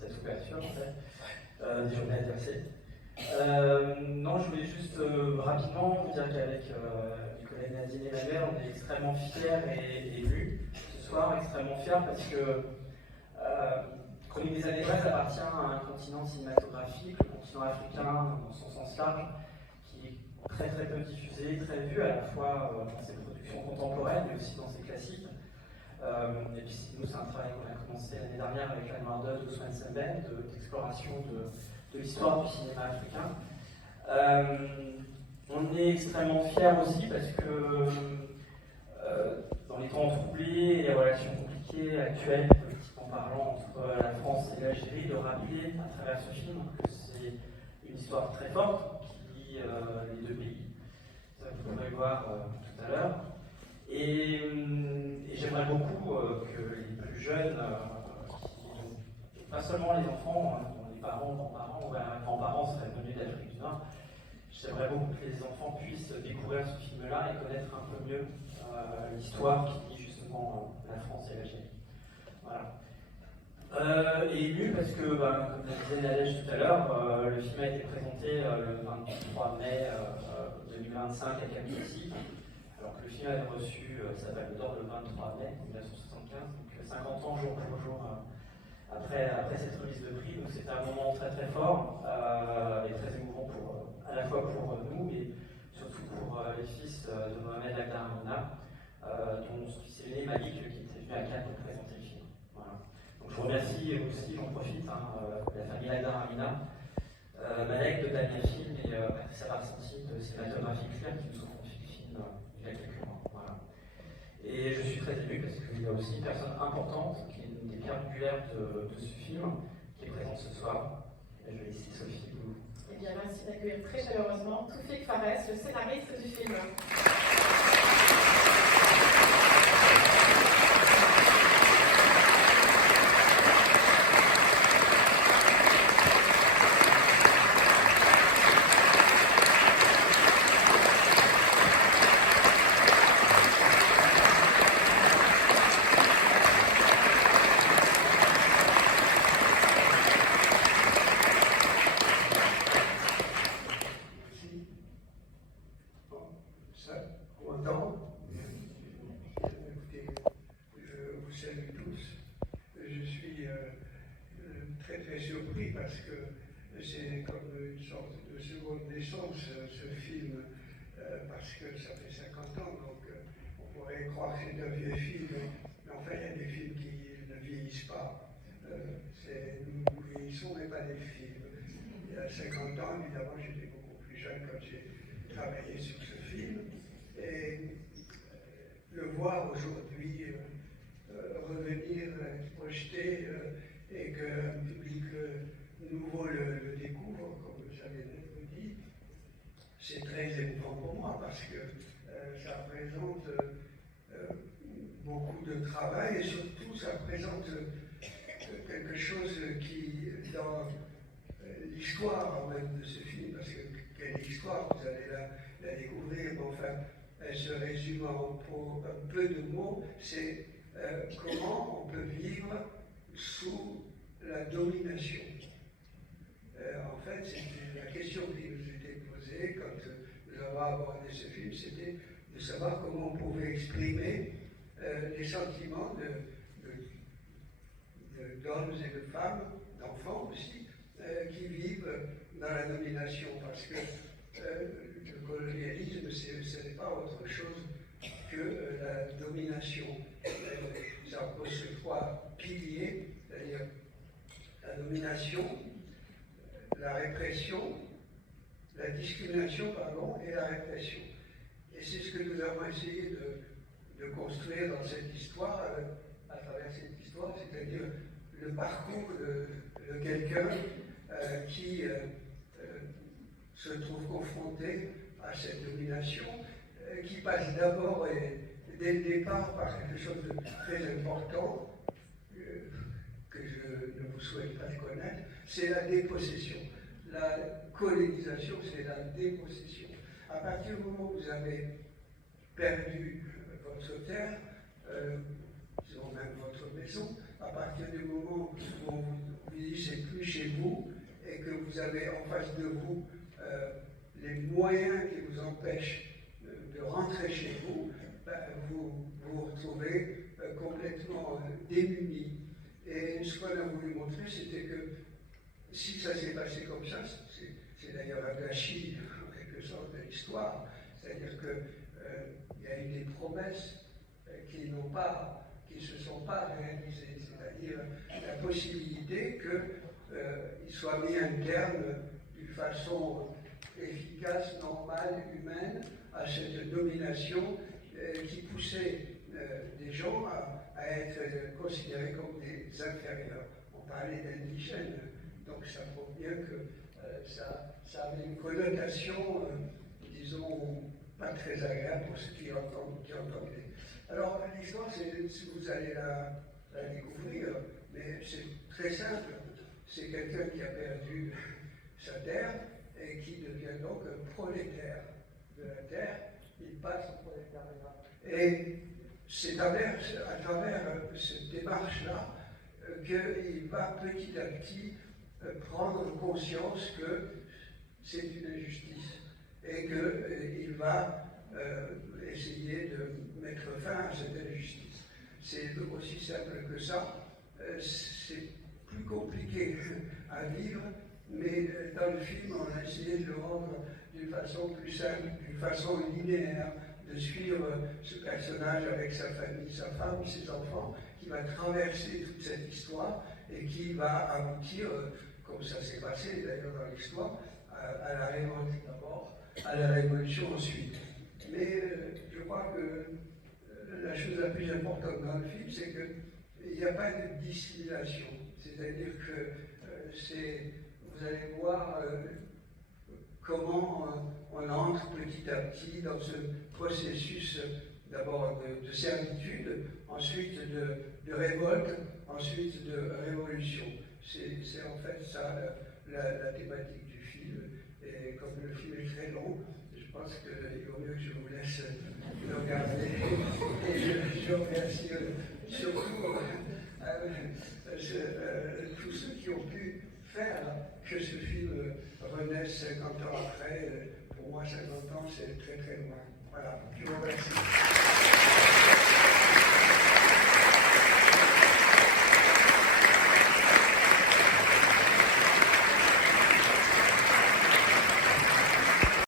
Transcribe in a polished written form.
cette ouverture en fait, des journées adversaires. Non, je voulais juste rapidement vous dire qu'avec mes collègues Nadine et Emmanuel, on est extrêmement fiers et émus ce soir, extrêmement fiers parce que Chronique des années basses appartient à un continent cinématographique, le continent africain dans son sens large, qui est très très peu diffusé, très vu à la fois dans ses productions contemporaines mais aussi dans ses classiques. Et puis nous, c'est un travail qu'on a commencé l'année dernière avec Anne Wardell de Swensenben, d'exploration de l'histoire du cinéma africain. On est extrêmement fiers aussi parce que dans les temps troublés et les relations compliquées actuelles, politiquement parlant, entre la France et l'Algérie, de rappeler à travers ce film que c'est une histoire très forte qui lie les deux pays. Ça, vous pourrez le voir tout à l'heure. Et j'aimerais beaucoup que les plus jeunes, pas seulement les enfants, dont les parents, grands-parents ou grands-parents seraient venus d'Afrique du Nord, j'aimerais beaucoup que les enfants puissent découvrir ce film-là et connaître un peu mieux l'histoire qui lie justement la France et l'Algérie. Voilà. Et ému parce que, comme le disait Nadège tout à l'heure, le film a été présenté le 23 mai 2025 à Cannes aussi. Alors que le film avait reçu sa Palme d'Or le 23 mai 1975, donc 50 ans jour pour jour après cette remise de prix. Donc c'était un moment très très fort et très émouvant à la fois pour nous, mais surtout pour les fils de Mohamed Agdar Amina, dont son fils aîné Malik, qui était venu à Cannes pour présenter le film. Voilà. Donc je vous remercie aussi, j'en profite, la famille Agdar Amina, Malek de Damien Film et Patricia Barsanti de Cinématographie Claire qui nous ont confié le film il y a quelques mois. Voilà. Et je suis très ému parce qu'il y a aussi une personne importante qui est une des pierres angulaires de ce film qui est présente ce soir. Et je vais laisser Sophie vous. Eh bien, merci d'accueillir très chaleureusement Toufik Fares, le scénariste du film. Ce film, parce que ça fait 50 ans, donc on pourrait croire que c'est un vieux film, mais en fait il y a des films qui ne vieillissent pas. Nous vieillissons, mais pas des films. Il y a 50 ans, évidemment, j'étais beaucoup plus jeune quand j'ai travaillé sur ce film, et le voir aujourd'hui revenir, être projeté, et qu'un public nouveau le découvre, comme vous avez dit, c'est très émouvant pour moi parce que ça représente beaucoup de travail et surtout ça représente quelque chose qui, dans l'histoire même de ce film, parce que quelle histoire, vous allez la découvrir, mais enfin, elle se résume en un peu de mots, c'est comment on peut vivre sous la domination. En fait, c'était la question qui nous était posée quand nous avons abordé ce film, c'était de savoir comment on pouvait exprimer les sentiments d'hommes et de femmes, d'enfants aussi, qui vivent dans la domination, parce que le colonialisme, ce n'est pas autre chose que la domination. Ça repose sur trois piliers, c'est-à-dire la domination, la répression, la discrimination, et la répression. Et c'est ce que nous avons essayé de construire dans cette histoire, à travers cette histoire, c'est-à-dire le parcours de quelqu'un qui se trouve confronté à cette domination, qui passe d'abord et dès le départ par quelque chose de très important, que je ne vous souhaite pas de connaître, c'est la dépossession. La colonisation, c'est la dépossession. À partir du moment où vous avez perdu votre terre, disons même votre maison, à partir du moment où on vous dit vous avez en face de vous les moyens qui vous empêchent de rentrer chez vous, vous vous retrouvez complètement démunis. Et ce qu'on a voulu montrer, c'était que si ça s'est passé comme ça, c'est d'ailleurs un gâchis en quelque sorte de l'histoire, c'est-à-dire qu'il y a eu des promesses qui ne se sont pas réalisées, c'est-à-dire la possibilité qu'il soit mis un terme d'une façon efficace, normale, humaine, à cette domination qui poussait des gens à être considérés comme des inférieurs. On parlait d'indigènes, donc ça prouve bien que ça avait une connotation, disons, pas très agréable pour ceux qui entendaient. Alors l'histoire, vous allez la découvrir, mais c'est très simple. C'est quelqu'un qui a perdu sa terre et qui devient donc un prolétaire de la terre. Il passe au prolétariat. Et c'est à travers cette démarche-là qu'il va petit à petit prendre conscience que c'est une injustice et qu'il va essayer de mettre fin à cette injustice. C'est aussi simple que ça. C'est plus compliqué à vivre, mais dans le film, on a essayé de le rendre d'une façon plus simple, d'une façon linéaire, de suivre ce personnage avec sa famille, sa femme, ses enfants, qui va traverser toute cette histoire et qui va aboutir, comme ça s'est passé d'ailleurs dans l'histoire, à la révolte d'abord, à la révolution ensuite. Mais je crois que la chose la plus importante dans le film, c'est qu'il n'y a pas de dissimulation. C'est-à-dire que vous allez voir comment on entre petit à petit dans ce processus d'abord de servitude, ensuite de révolte, ensuite de révolution. C'est en fait ça la thématique du film. Et comme le film est très long, je pense qu'il vaut mieux que je vous laisse le regarder. Et je remercie surtout tous ceux qui ont pu faire que ce film renaisse 50 ans après. Pour moi, 50 ans, c'est très très loin. Voilà, je vous remercie.